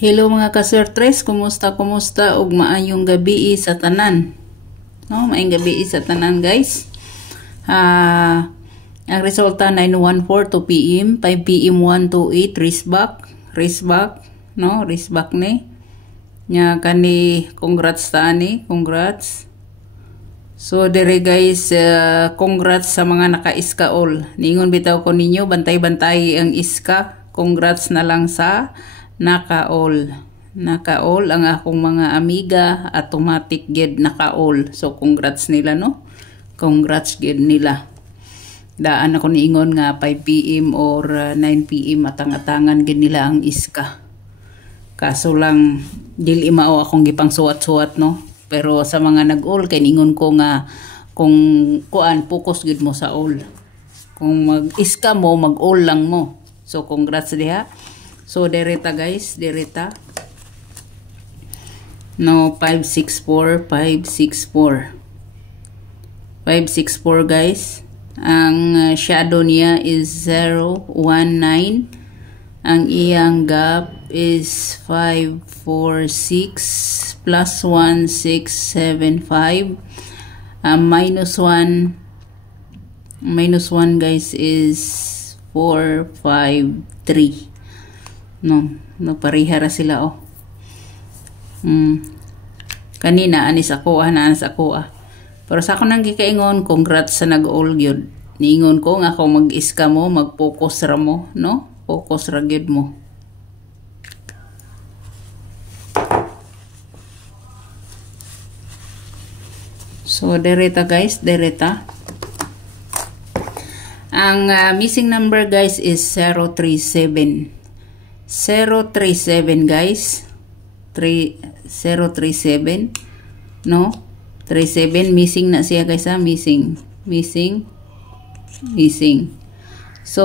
Hello mga kasertres, kumusta ug maayong gabi sa tanan. No, maayong gabi sa tanan guys. Ang resulta 9:14 2 PM, 5 PM 128 race back, no, race back ni. Nya kani congrats ta ani, congrats. So dire guys, congrats sa mga naka-iska all. Ningon bitaw ko ninyo, bantay-bantay ang iska. Congrats na lang sa naka-all ang akong mga amiga, automatic gid naka-all. So congrats nila, no, congrats gid nila. Daan ako niingon nga 5 PM or 9 PM atang-atangan gid nila ang iska. Kaso lang dili mao akong gipang suwat-suwat, no, pero sa mga nag-all kay ningon ko nga kung kuan focus gid mo sa all, kung mag-iska mo mag-all lang mo. So congrats diha. So dereta guys, dereta. No, 564 guys. Ang shadow niya is 019. Ang iyang gap is 546 plus 1675. Minus 1 guys is 453. No, parihara sila, oh. Kanina anis ako, anas ako. Pero sa ako nang gikaingon, congrats sa nag-all gyud. Niingon ko nga kung mag-iska mo, mag-focus ra mo, no? Focus ra gyud mo. So dereta guys, dereta. Ang missing number guys is 037. 037 guys. 037, no? 37 missing na siya guys, ha? Missing. So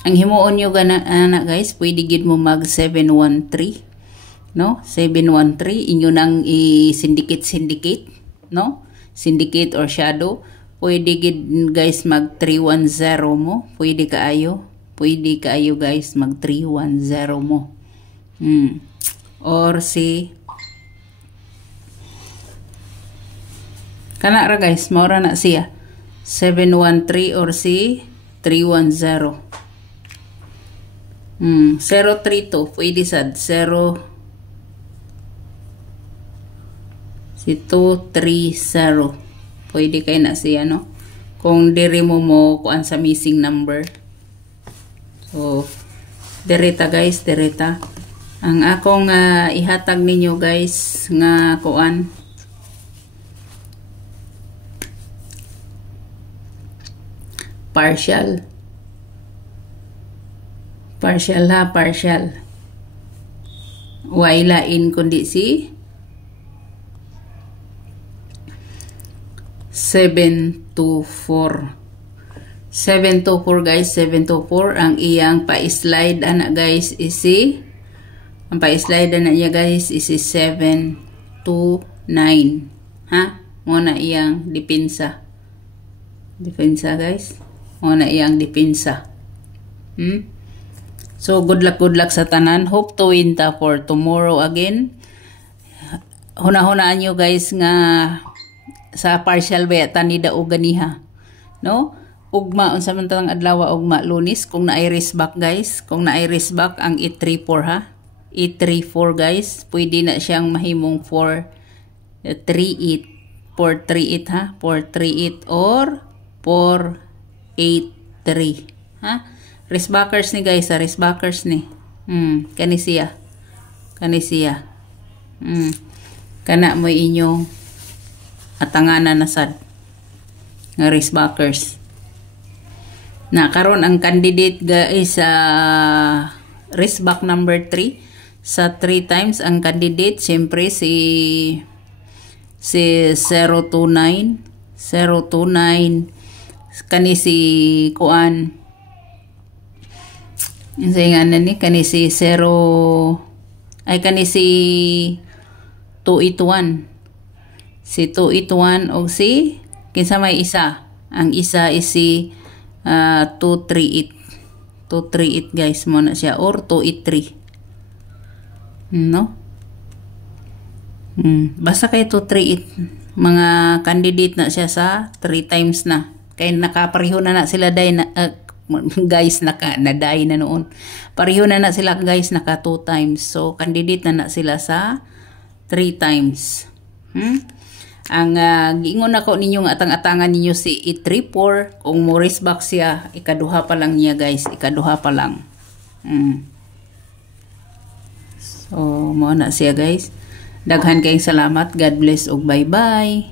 ang himuon nyo ana guys, pwede gid mo mag 713, no? 713 inyo nang i-syndicate, no? Syndicate or shadow. Pwede gid guys mag 310 mo, pwede kaayo guys mag 310 mo. Or si kana ra guys, maura na siya 713 or si 310. 032 pwede sad 0 si 230 pwede kay na siya, no, kung diri mo kuan sa missing number. So dereta guys, dereta. Ang akong ihatag ninyo guys nga kuan partial wailain kundi si 724 guys, 724 ang iyang pa-slide ana guys is si ang pa-slide na niya guys is 729, ha, mo na iyang depensa guys, mo na iyang depensa. So good luck sa tanan. Hope to win ta for tomorrow again. Hunahunaan nyo guys nga sa partial beta ni daog ganiha, no, ugma unsa man tang adlaw, ugma Lunes kung naay race back guys, kung naay race back ang 834, ha, 834 guys, pwede na siyang mahimong 438, ha, 438 or 483, ha. Race backers ni guys, race backers ni. Kani siya. Kana mo inyong atanganan na sad nga race backers. Na karon ang candidate guys sa race back number 3 sa 3 times ang candidate siyempre si 029 kani si kuan insayngan ni kani si 0 ay kani si 281 og si kinsa may isa, ang isa is si 238 guys mo na siya or 283 No? Basta kay to 3 mga candidate na siya sa 3 times na. Kaya nakapareho na sila day na guys naday na noon. Pareho na sila guys naka 2 times. So candidate na sila sa 3 times. Ang giingon ako ninyong atang-atangan ninyo si 834 kung mo race back siya ikaduha pa lang niya guys, ikaduha pa lang. So mo na siya guys. Daghan kayong salamat. God bless ug bye-bye.